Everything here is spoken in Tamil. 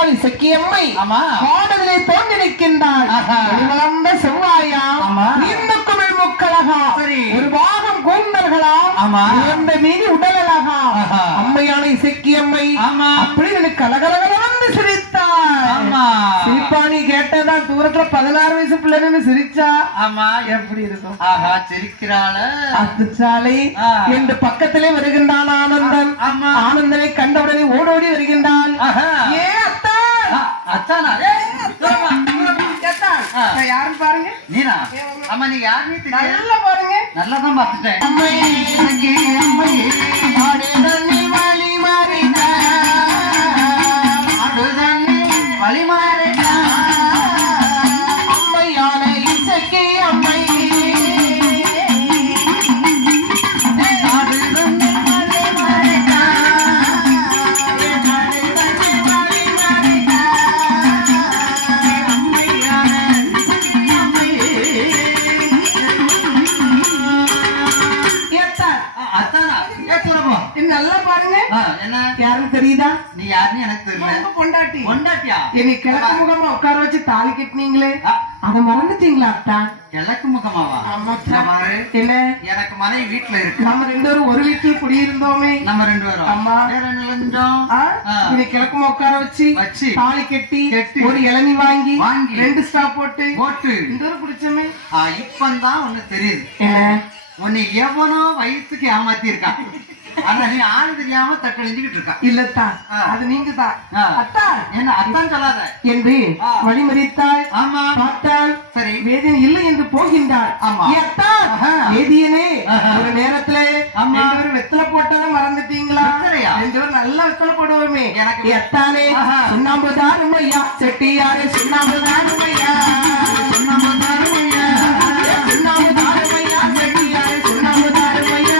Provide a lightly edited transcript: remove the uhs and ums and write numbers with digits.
அம்மையால் இசக்கியம்மை வானதிலே தோன்றி நிற்கின்றாள். வளர்ந்த செவ்வாயா நீண்ட குமிழ் முக்கழகா ஒரு பாகம் கூந்தல்களா உயர்ந்த மீறி உடலழகா அம்மையான இசக்கியம்மை அப்படி எனக்கு கலகலகலந்து சிரித்தாள். சிரிப்பாணி கேட்டதா தூரத்துல 16 வயசு பிள்ளைன்னு சிரிச்சா எப்படி இருக்கும்? சிரிக்கிறாள அத்துச்சாலை என்று பக்கத்திலே வருகின்றான் ஆனந்தன். ஆனந்தனை கண்டவுடனே ஓடோடி வருகின்றான். ஏ அத்தா அத்தானா யாரு பாருங்க. நீனா அம்மா நீங்க யாருன்னு நல்லா பாருங்க. நல்லாதான் பார்த்துட்டேன். அம்மையான இசக்கி அம்மை நல்லா பாருங்க. என்ன யாரும் தெரியுதா? நீ யாருன்னு எனக்கு தெரியல. பொண்டாட்டி. பொண்டாட்டியா? என்னை கிழக்கு முகமா உட்கார வச்சு தாலி கட்டினீங்களே அதை மறந்துட்டீங்களா அத்தா? கிழக்கு முகமாவா? என்ன எனக்கு மனைவி வீட்டுல இருக்கு. நம்ம 2 பேரும் ஒரு வீட்டுல குடியிருந்தோமே. நம்ம 2 பேரும் அம்மா என்னை கிழக்கு முகம் உட்கார வச்சு தாலி கட்டி ஒரு இளநி வாங்கி 2 ஸ்டாப் போட்டு இந்த ஒரு குடிச்சோமே. இப்பந்தான் ஒண்ணு தெரியுது. உன்னை எவனோ வயசுக்கு ஏமாத்தி இருக்கான். ஆனா நீ ஆளு தெரியாம தட்டழிஞ்சுக்கிட்டு இருக்கா. இல்லத்தா அது நீங்க தான் அத்தா. என்ன அத்தான் சொல்லாத என்று வழிமறித்தாள். பார்த்தாள். சரி வேதியன் இல்லை என்று போகின்றாள். வேதியனே ஒரு நேரத்துல வெத்தலை போட்டதை மறந்துட்டீங்களா? 2 பேரும் நல்லா வெத்தலை போடுவோமே. எனக்கு எத்தானே சுண்ணாம்புதாருமையா செட்டியாரே சுண்ணாம்புதாருமையா சுண்ணாம்புதாருமையா சுண்ணாம்புதாருமையா செட்டியாரே சுண்ணாம்புதாருமையா